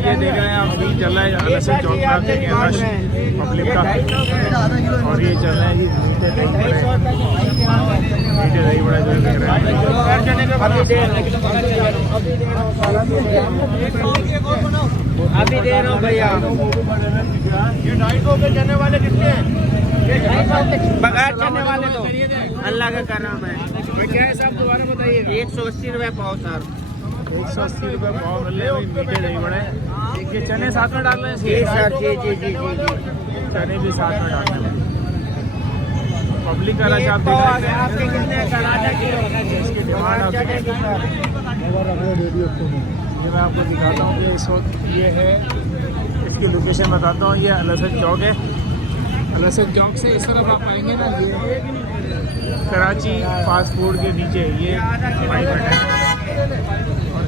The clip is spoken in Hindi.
ये देख रहे हैं आप, भी चल रहा है अलग चौक में, आप देखें रश पब्लिक का। और ये चल रहा है जी मीठे दही बड़ा जो देख रहे हैं। अभी दे रहा हूँ भैया। ये 250 पे चलने वाले कितने हैं? बगैर चलने वाले तो अल्लाह का करम है। क्या है साहब, दोबारा बताइए। 180 रुपये पाव सर। 180 रुपये पाव मिल रहे हैं मीठे दही बड़े। ये चने साथ में डाल रहे हैं? जी सर, जी जी जी जी। चने भी साथ में डाल रहे हैं। पब्लिक का रश आप देख रहे हैं। आपके कितने कराटा की इसकी डिमांड आप चने की सर। ये मैं आपको दिखाता हूँ कि इस वक्त ये है, इसकी लोकेशन बताता हूँ। ये अलहसन चौक है। अलहसन चौक से इस तरफ आप आएंगे ना, ये कराची फास्ट फूड के नीचे ये 5 मिनट है। और